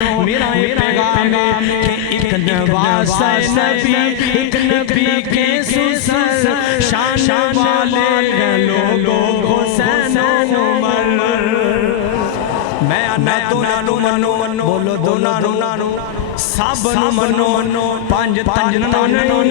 میرا پیغام کہ ایک نواسہ نبی، ایک نبی کے سسر شان والے لوگوں حسین و عمر۔ میں آنا تو نانو منو بولو دو نانو سب نو منو پانچ تن نانو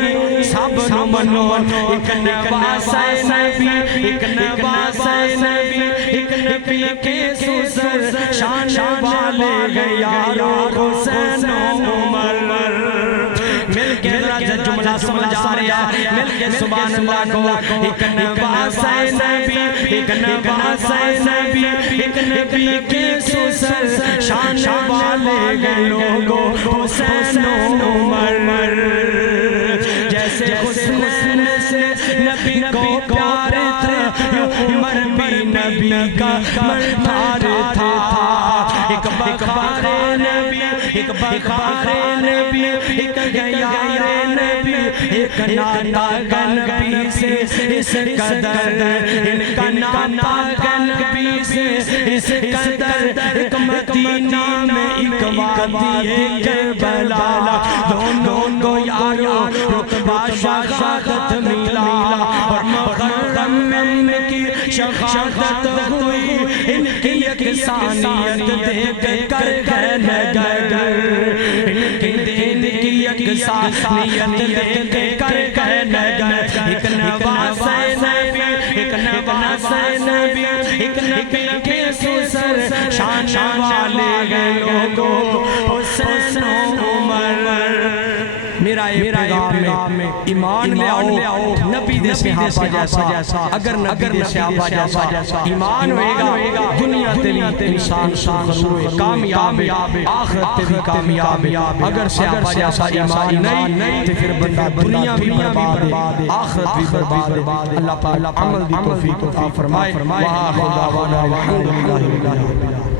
سب نو منو ایک نواسہ نبی، ایک نواسہ نبی، ایک نبی کے سسر شان والے یارو حسین و عمر۔ مل کے ذرا جملہ سمجھا رہا، مل کے سبحان اللہ کو ایک نواسہ نبی، ایک نواسہ نبی، ایک نبی کے سسر شان والے لوگوں حسین و عمر۔ جیسے حسین سے نبی کو پیار تھا، عمر بھی نبی کا مردار تھا۔ ایک بخار نبی، ایک بخار نبی، ایک غیار نبی، ایک ناتا نبی سے اس قدر، ان کا ناتا نبی سے اس قدر، ایک مدینہ میں ایک وادی کربلا، دونوں کو یارو رتبہ شہادت ملا، اور محرم میں ان کی شہادت ہوئی، ان کی یکسانیت دیکھ کر گئے نگر، ان کی دین کی یکسانیت دیکھ کر گئے نگر۔ ایک نواسہ نبی، ایک نواسہ نبی، ایک نبی کے سسر شان والے لوگوں حسین و عمر۔ میرا پیغام میں ایمان لے آؤ، نبی دے صحابہ جیسا، اگر نبی دے صحابہ جیسا ایمان ہوئے گا، دنیا تیلی انسان سنگروے کامیاب، آخرت بھی کامیاب۔ اگر صحابہ جیسا ایمان نہیں تو پھر بندہ دنیا بھی برباد ہے، آخرت بھی برباد ہے۔ اللہ پاک عمل دی توفیق عطا فرمائے۔ وآخر دعوانا الحمدللہ رب العالمین۔